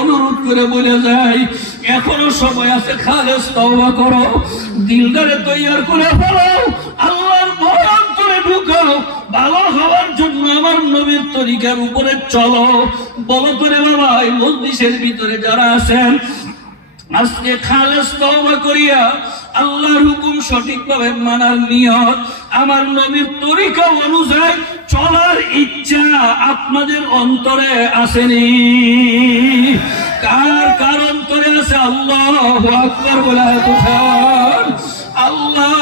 অনুরোধ করে বলে যাই, এখনও সময় আছে, খালেস তওবা করো, দিলদারে তৈয়ার করে ফেলো, আল্লাহর ভয় অন্তরে ঢুকাও, ভালো হওয়ার জন্য আমার নবীর তরিকার উপরে চলো। বলো করে বাবা এই মন্দিরের ভিতরে যারা আছেন আজকে খালেস তওবা করিয়া আল্লাহর হুকুম সঠিকভাবে মানার নিয়ত, আমার নবীর তরিকা অনুযায়ী চলার ইচ্ছা আপনাদের অন্তরে আসেনি। কার কার অন্তরে আছে? আল্লাহ আকবর বলে হাত উঠান। আল্লাহ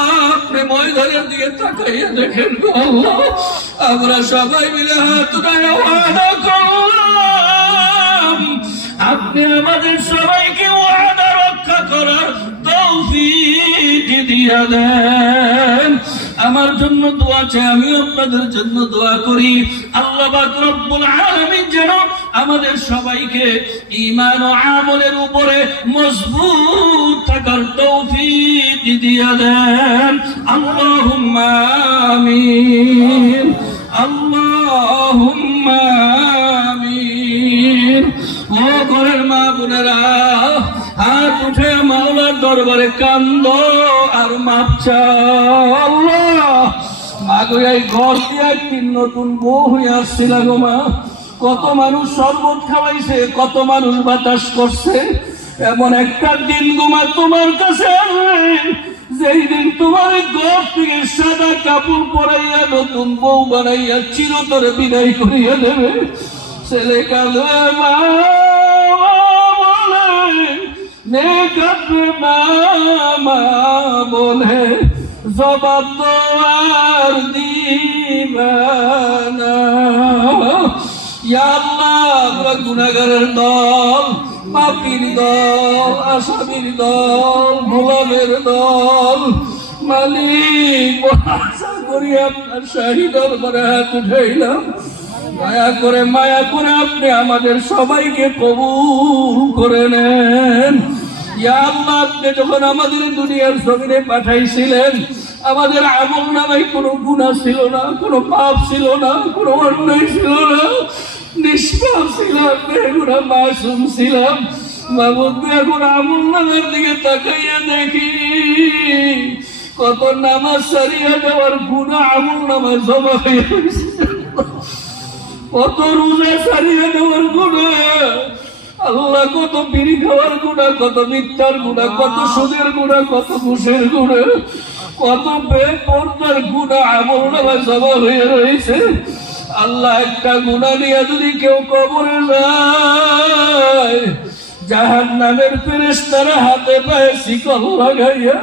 ময়দানের দিকে তাকাইয়া দেখেন গো আল্লাহ। আমরা সবাই মিলে হাত আপনি আমাদের সবাইকে রক্ষা করার তৌফিক দিয়া দেন। আমার জন্য দোয়া চাই আমি আপনাদের জন্য দোয়া করি। আল্লাহ রব্বুল আলামিন যেন আমাদের সবাইকে ঈমান ও আমলের উপরে মজবুত থাকার তৌফিক দিয়া দেন। আল্লাহুম্মা আমিন। আল্লাহুম্মা দরবারে কান্দ আর মাপ। আল্লাহ। এই ঘর দিয়ে একদিন নতুন বউ হয়ে আসছিল গো মা। কত মানুষ শরবত খাওয়াইছে, কত মানুষ বাতাস করছে। এমন একটা দিন গোমা তোমার কাছে যেই দিন তোমার ঘর থেকে সাদা কাপড় পরাইয়া নতুন বউ বানাইয়া চিরতরে বিদায় করিয়া দেবে। ছেলে কালো মা নে কাপড়ে মা বলে জবাব আর দিবানা। আমরা গুণাগারের দল, পাপির দল, আসামির দল ভোলামের দল, মালিক আশা করি আপনার শাহী দরবারে হাত উঠাইলাম। দয়া করে মায়া করে আপনি আমাদের সবাইকে কবুল করে নেন। আল্লাহ, আপনি যখন আমাদের দুনিয়ার জমিনে পাঠাইছিলেন আমাদের আমল নামাই কোনো গুণা ছিল না কোনো পাপ ছিল না কোনো অন্যায় ছিল না। নিষ্পাপ ছিলাম বেগুনা মাসুম ছিলাম। এখন নামের দিকে তাকাইয়া দেখি কত নামাজ সারিয়া দেওয়ার গুণা আমল নামায় জমা হয়ে। কত রোজা সারিয়ে দেওয়ার গুণা আল্লাহ কত বিড়ি খাওয়ার গুণা কত মিথ্যার গুণা কত সুদের গুণা কত ঘুষের গুণা কত বেপর্দার গুণা আমল নামায় জমা হয়ে রয়েছে। আল্লাহ একটা গুণা নিয়ে যদি কেউ কবরে যায় জাহান নামের ফেরেস তারা হাতে পায়ে শিকল লাগাইয়া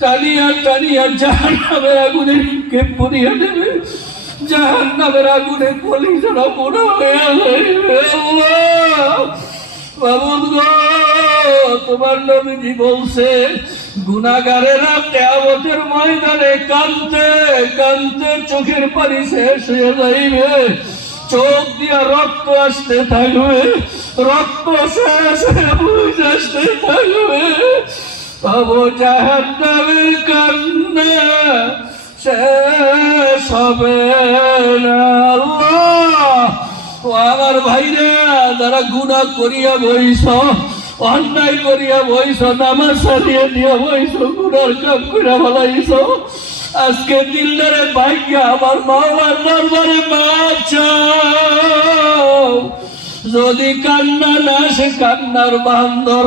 টানিয়া টানিয়া জাহান নামের আগুনে কে পরিয়ে দেবে জাহান নামের আগুনে কলি যারা পোড়া হয়ে গো তোমার নবীজি বলছে কেয়ামতের ময়দানে কানতে চোখের পানি শেষ হয়ে যাইবে। চোখ দিয়া রক্ত আসতে থাকবে। রক্ত শেষ বুঝ আসতে থাকবে। পাবো জাহান্নামের কান্না। শেষ আমার ভাইরা, যারা গুণা করিয়া বইস অন্যায় করিয়া বইস নামাজ সারিয়ে দিয়া বইস গুণার কাম করিয়া বলাইছ আজকে দিল্লারে ভাগ্য আমার মাওলার দরবারে মাপ যদি কান্না না সে কান্নার বান্দর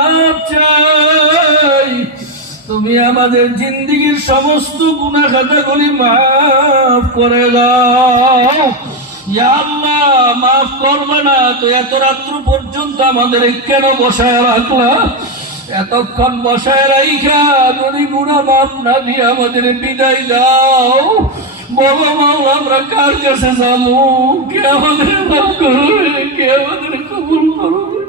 তুমি আমাদের জিন্দিগির সমস্ত গুণা খাতাগুলি মাফ করে দাও। আল্লাহ, মাফ করবে না। তো এত রাত্র পর্যন্ত আমাদের কেন বসায় রাখলা? এতক্ষণ বসায় রাইখা, যদি গুণা মাপ না দিয়ে আমাদের বিদায় দাও। বাবা মাও আমরা কার কাছে যাব? কে আমাদের মাফ করবে? কে আমাদের কবুল করবে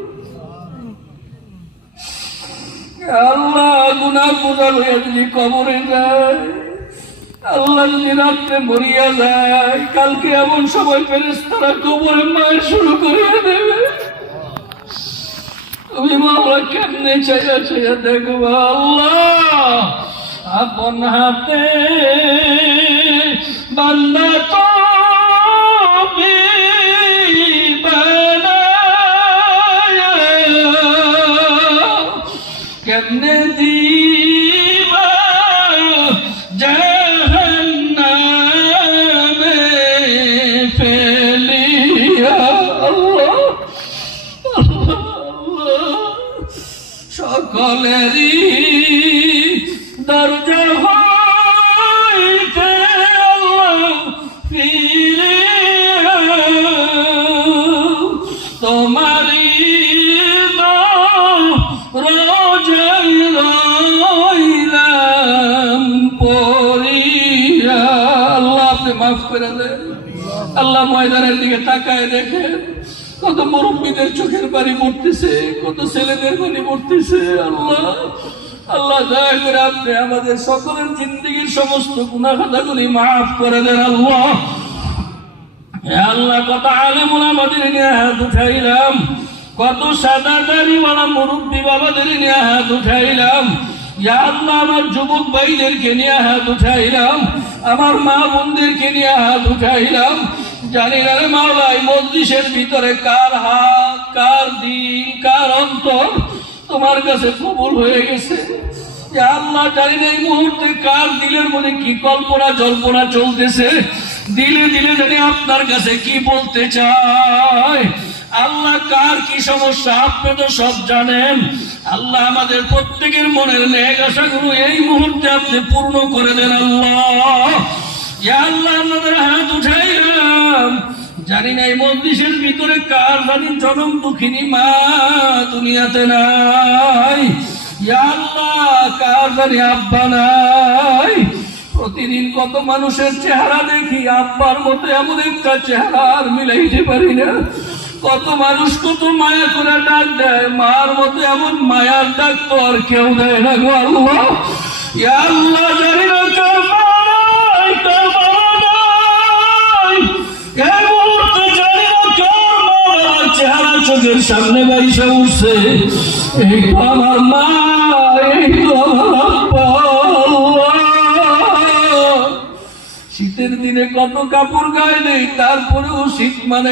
আল্লাহ গুনা আল্লাহ কালকে এমন সময় তারা শুরু দেবে। কেমনে চাইয়া চাইয়া দেখব আল্লাহ? আপন হাতে বান্দা তো সকলেরই দরজা হইতে ফিরে তোমারই রোজাই রইলাম পড়িয়া আল্লাহ, আপনি মাফ করে আল্লাহ ময়দানের দিকে তাকায় দেখে কত মুরব্বীদের চোখের বাড়ি মরতেছে, কত ছেলেদের বাড়ি মরতেছে, আল্লাহ। আল্লাহ দয়া করে আপনি আমাদের সকলের জিন্দগির সমস্ত গুণাখাতাগুলি মাফ করে দেন, আল্লাহ। আল্লাহ, কত আলেমুল আমাদের নিয়ে হাত উঠাইলাম, কত সাদা দাড়িওয়ালা মুরব্বী বাবাদের নিয়ে হাত উঠাইলাম। আমার যুবক ভাইদেরকে নিয়ে হাত উঠাইলাম, আমার মা বোনদেরকে নিয়ে হাত উঠাইলাম। জানি না রে মাওলাই, মজলিসের ভিতরে কার হাত, কার দিন কার অন্তর? তোমার কাছে কবুল হয়ে গেছে। আল্লাহ জানি না এই মুহূর্তে কার দিলের মধ্যে কি কল্পনা, জল্পনা চলতেছে? দিলে দিলে জানি আপনার কাছে কি বলতে চায়? আল্লাহ কার কি সমস্যা, আপনি তো সব জানেন। আল্লাহ আমাদের প্রত্যেকের মনের নেক আশাগুলো এই মুহূর্তে আপনি পূর্ণ করে দেন আল্লাহ। প্রতিদিন কত মানুষের চেহারা দেখি, আব্বার মতো এমন একটা চেহারা আর মিলাইতে পারি না। কত মানুষ কত মায়া করে ডাক দেয়, মার মতো এমন মায়ার ডাক তো আর কেউ দেয় না গো আল্লাহ। জানি না সামনে বাইসা উঠছে, এই তো আমার মা এই তো শীতের দিনে কত কাপড় গায়ে নেই, তারপরেও শীত মানে